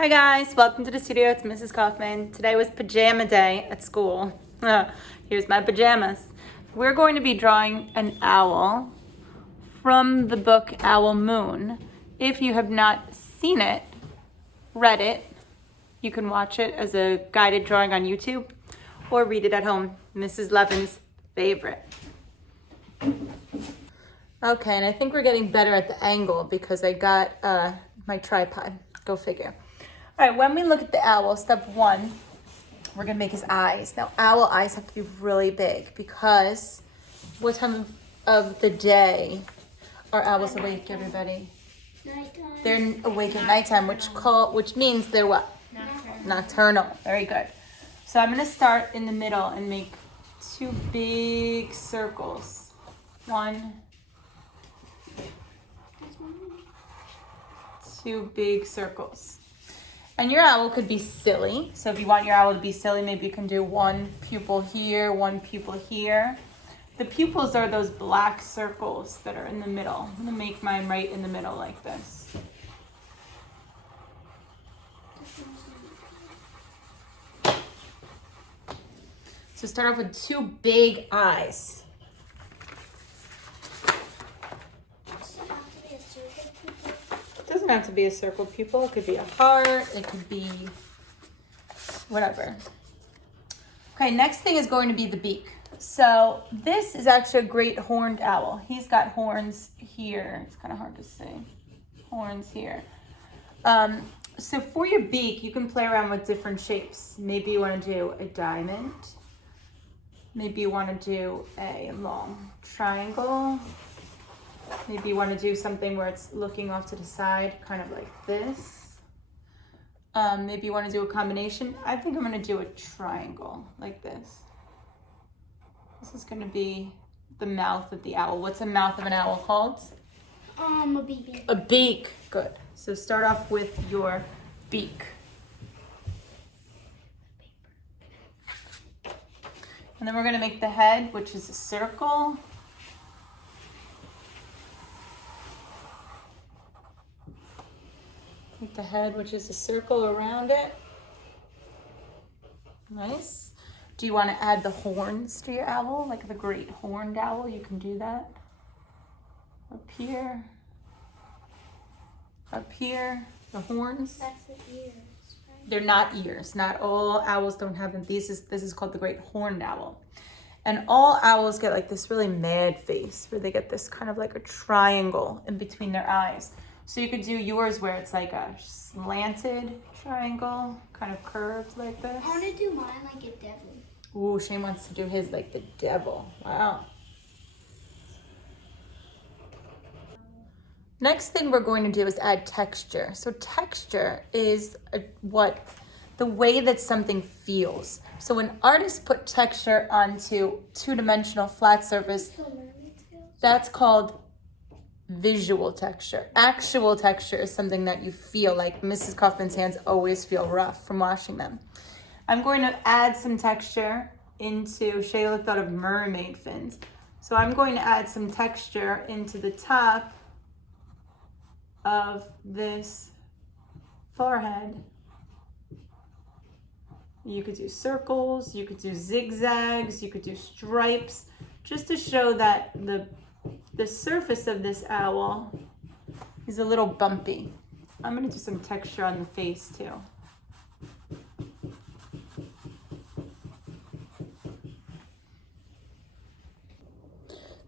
Hi guys, welcome to the studio. It's Mrs. Kaufman. Today was pajama day at school. Here's my pajamas. We're going to be drawing an owl from the book Owl Moon. If you have not seen it, read it, you can watch it as a guided drawing on YouTube or read it at home. Mrs. Levin's favorite. Okay, and I think we're getting better at the angle because I got my tripod. Go figure. All right, when we look at the owl, step one, we're gonna make his eyes. Now, owl eyes have to be really big because what time of the day are owls awake, everybody? Nighttime. They're awake at nighttime, which means they're what? Nocturnal. Very good. So I'm gonna start in the middle and make two big circles. One, two big circles. And your owl could be silly. So if you want your owl to be silly, maybe you can do one pupil here, one pupil here. The pupils are those black circles that are in the middle. I'm gonna make mine right in the middle like this. So start off with two big eyes. Doesn't have to be a circle pupil. It could be a heart. It could be whatever. Okay, next thing is going to be the beak. So this is actually a great horned owl. He's got horns here. It's kind of hard to see. Horns here. So for your beak, you can play around with different shapes. Maybe you want to do a diamond. Maybe you want to do a long triangle. Maybe you want to do something where it's looking off to the side, kind of like this. Maybe you want to do a combination. I think I'm going to do a triangle like this. This is going to be the mouth of the owl. What's the mouth of an owl called? A beak. A beak. Good. So start off with your beak. And then we're going to make the head, which is a circle. Make the head, which is a circle around it. Nice. Do you want to add the horns to your owl, like the great horned owl? You can do that. Up here. Up here, the horns. That's the ears, right? They're not ears. Not all owls don't have them. This is called the great horned owl. And all owls get like this really mad face where they get this kind of like a triangle in between their eyes. So you could do yours where it's like a slanted triangle, kind of curved like this. I want to do mine like a devil. Ooh, Shane wants to do his like the devil. Wow. Next thing we're going to do is add texture. So texture is the way that something feels. So when artists put texture onto two-dimensional flat surface, that's called visual texture. Actual texture is something that you feel, like Mrs. Kaufman's hands always feel rough from washing them. I'm going to add some texture into, Shayla thought of mermaid fins. So I'm going to add some texture into the top of this forehead. You could do circles, you could do zigzags, you could do stripes, just to show that the surface of this owl is a little bumpy. I'm gonna do some texture on the face too.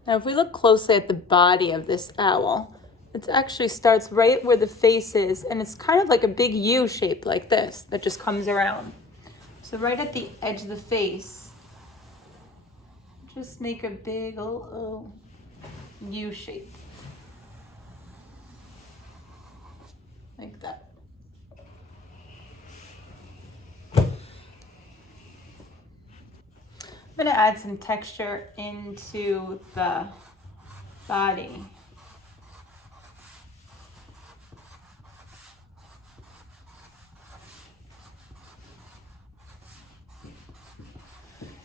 Now if we look closely at the body of this owl, it actually starts right where the face is, and it's kind of like a big U shape like this that just comes around. So right at the edge of the face, just make a big little U shape. Like that. I'm going to add some texture into the body.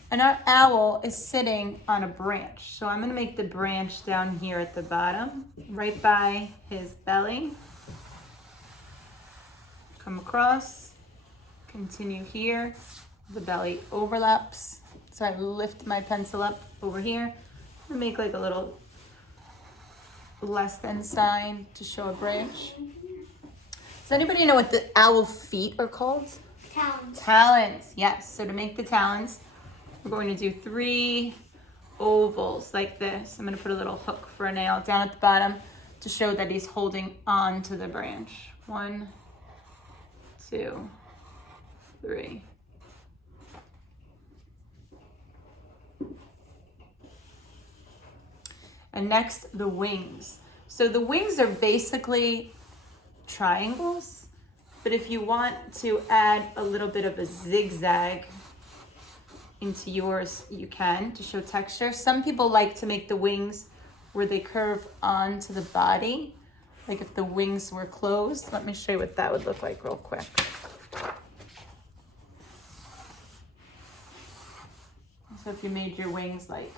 And our owl is sitting on a branch. So I'm going to make the branch down here at the bottom, right by his belly. come across, continue here, the belly overlaps. So I lift my pencil up over here and make like a little less than sign to show a branch. Does anybody know what the owl feet are called? Talons. Talons, yes. So to make the talons, we're going to do 3 ovals like this. I'm going to put a little hook for a nail down at the bottom to show that he's holding on to the branch. 1, 2, 3. And next, the wings. So the wings are basically triangles, but if you want to add a little bit of a zigzag into yours, you can, to show texture. Some people like to make the wings where they curve onto the body, like if the wings were closed. Let me show you what that would look like real quick. So if you made your wings like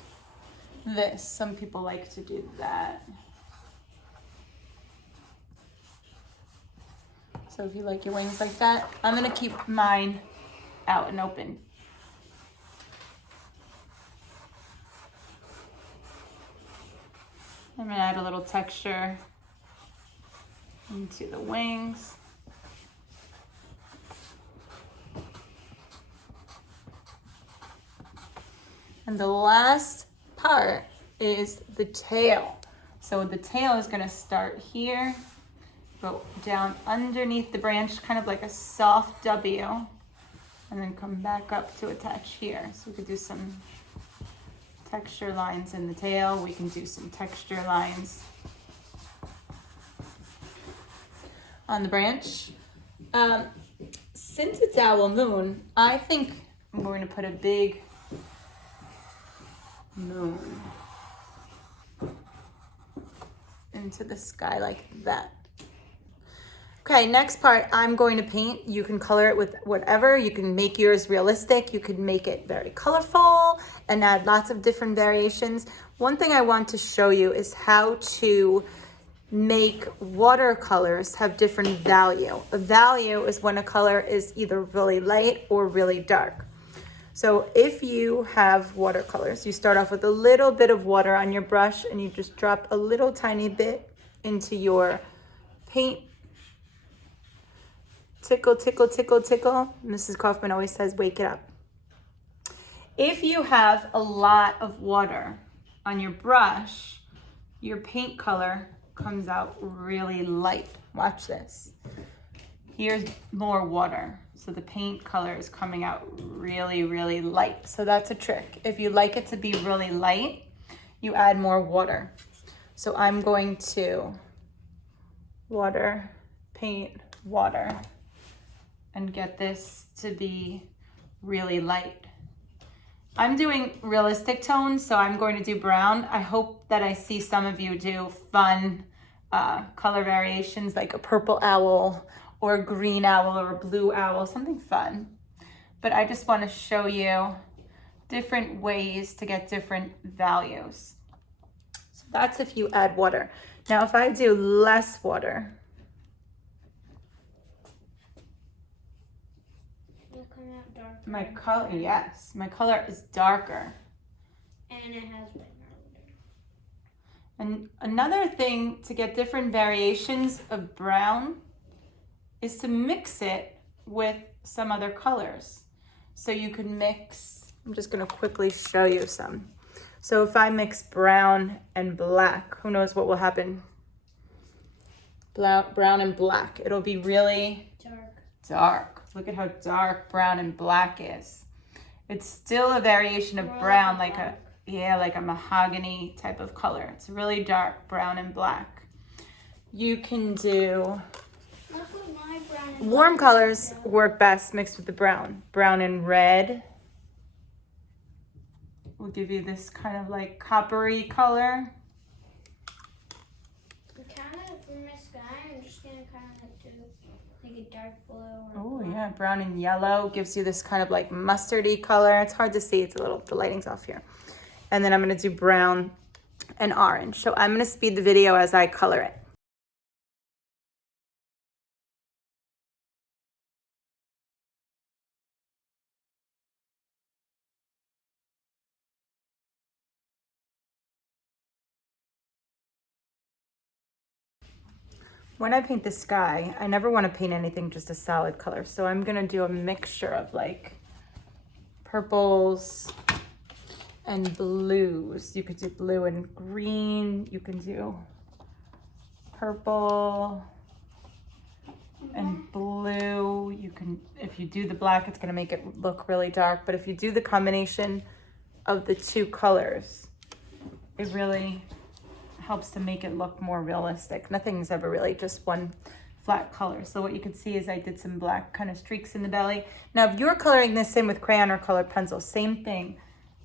this, some people like to do that. So if you like your wings like that, I'm gonna keep mine out and open. I'm gonna add a little texture into the wings. And the last part is the tail. So the tail is gonna start here, go down underneath the branch, kind of like a soft W, and then come back up to attach here. So we could do some texture lines in the tail. We can do some texture lines on the branch. Since it's owl moon, I think we're going to put a big moon into the sky like that. Okay, next part I'm going to paint. You can color it with whatever. You can make yours realistic. You can make it very colorful and add lots of different variations. One thing I want to show you is how to make watercolors have different value. A value is when a color is either really light or really dark. So if you have watercolors, you start off with a little bit of water on your brush and you just drop a little tiny bit into your paint. Tickle, tickle, tickle, tickle. Mrs. Kaufman always says, wake it up. If you have a lot of water on your brush, your paint color comes out really light. Watch this. Here's more water. So the paint color is coming out really, really light. So that's a trick. If you like it to be really light, you add more water. So I'm going to water, paint, water, and get this to be really light. I'm doing realistic tones, so I'm going to do brown. I hope that I see some of you do fun color variations like a purple owl or a green owl or a blue owl, something fun. But I just want to show you different ways to get different values. So that's if you add water. Now if I do less water, my color, yes, my color is darker. And it has been And another thing to get different variations of brown is to mix it with some other colors. So you could mix, I'm just gonna quickly show you some. So if I mix brown and black, who knows what will happen? Brown and black, it'll be really dark. Look at how dark brown and black is. It's still a variation of brown, like a mahogany type of color. It's really dark brown and black. You can do warm colors work best mixed with the brown. Brown and red will give you this kind of like coppery color. from the sky. I'm just gonna kind of like do like a dark blue. Oh yeah, brown and yellow gives you this kind of like mustardy color. It's hard to see, it's a little, the lighting's off here. And then I'm gonna do brown and orange. So I'm gonna speed the video as I color it. when I paint the sky, I never want to paint anything just a solid color. So I'm gonna do a mixture of like purples and blues. You could do blue and green. You can do purple and blue. You can, if you do the black, it's gonna make it look really dark. But if you do the combination of the two colors, it really helps to make it look more realistic. Nothing's ever really just one flat color. So what you can see is I did some black kind of streaks in the belly. Now, if you're coloring this in with crayon or colored pencil, same thing.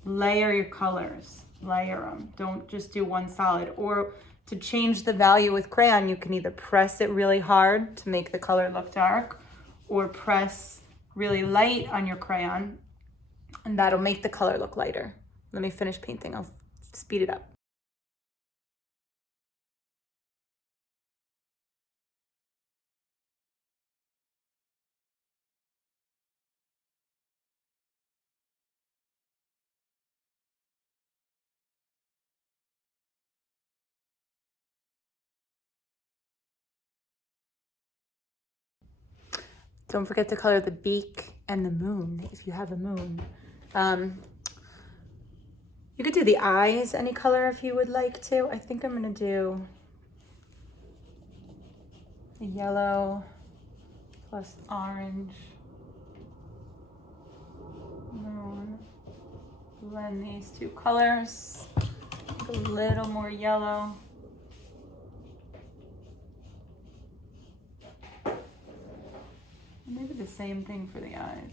Layer your colors, layer them. Don't just do one solid. Or to change the value with crayon, you can either press it really hard to make the color look dark, or press really light on your crayon, and that'll make the color look lighter. Let me finish painting, I'll speed it up. Don't forget to color the beak and the moon if you have a moon. You could do the eyes any color if you would like to. I think I'm gonna do a yellow plus orange. Moon. Blend these two colors. A little more yellow. Maybe the same thing for the eyes.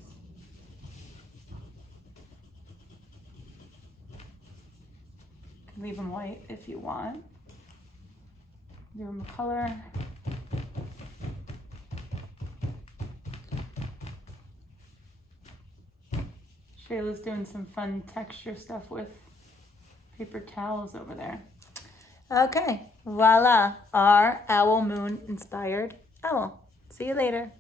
You can leave them white if you want. Give them a color. Shayla's doing some fun texture stuff with paper towels over there. Okay, voila, our owl moon inspired owl. See you later.